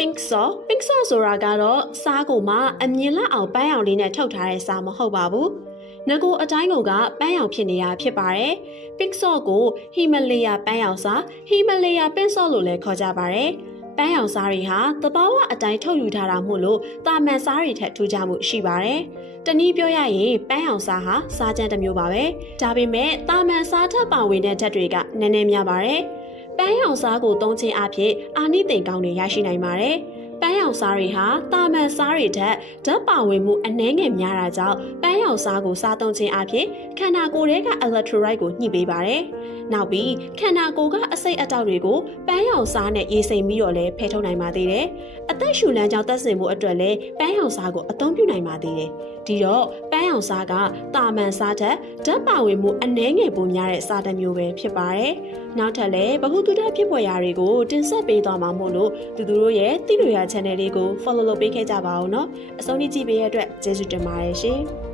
pink sauce pink sauce ဆိုတာကတော့စားကိုမှအမြင်လက်အောင်ပန်းရောင်လေးနဲ့ထုတ်ထားတဲ့စားမဟုတ်ပါဘူး။ငကိုအတိုင်းကိုကပန်းရောင်ဖြစ်နေတာဖြစ်ပါတယ်။ pink sauce ကိုဟီမလီယာပန်းရောင်စားဟီမလီယာ pink sauce လို့လည်းခေါ်ကြပါတယ်။ပန်းရောင်စားတွေဟာသဘာဝအတိုင်းထုတ်ယူထားတာမို့လို့တာမန်စားတွေထက်ထူးခြားမှုရှိပါတယ်။တနည်းပြောရရင်ပန်းရောင်စားဟာစားကြမ်းတစ်မျိုးပါပဲ။ဒါပေမဲ့တာမန်စားထက်ပါဝင်တဲ့ဓာတ်တွေကနည်းနည်းများပါတယ်။ ပန်းရောင်စားကိုသုံးခြင်းအဖြစ်အာနိသင်ကောင်းတွေရရှိနိုင်ပါတယ်။ပန်းရောင်စားတွေဟာတာမန်စားတွေထက်ဓာတ်ပါဝင်မှုအနည်းငယ်များတာကြောင့်ပန်းရောင်စားကိုစားသုံးခြင်းအဖြစ်ခန္ဓာကိုယ်ထဲက electrolyte ကိုညှိပေးပါတယ်။နောက်ပြီးခန္ဓာကိုယ်ကအစိတ်အတောက်တွေကိုပန်းရောင်စားနဲ့ရေစိမ်ပြီးတော့လည်းဖယ်ထုတ်နိုင်ပါသေးတယ်။အသက်ရှူလမ်းကြောင်းသက်စင်မှုအတွက်လည်းပန်းရောင်စားကိုအသုံးပြုနိုင်ပါသေးတယ်။ဒီတော့ မ်းရောင်စားကတာမန်စားထက်ဓာတ်ပါဝင်မှုအနည်းငယ်ပိုများတဲ့စားတစ်မျိုးပဲဖြစ်ပါတယ်။နောက်ထပ်လည်းဘ ഹു တုဒ္ဒဖြစ်ပေါ်ရာတွေကိုတင်ဆက်ပေးသွားမှာမို့လို့သူတို့ရဲ့တိရရာ channel လေးကို follow လုပ်ပေးခဲ့ကြပါဦးနော်။အဆုံးထိကြည့်ပေးရတဲ့အတွက်ကျေးဇူးတင်ပါတယ်ရှင်။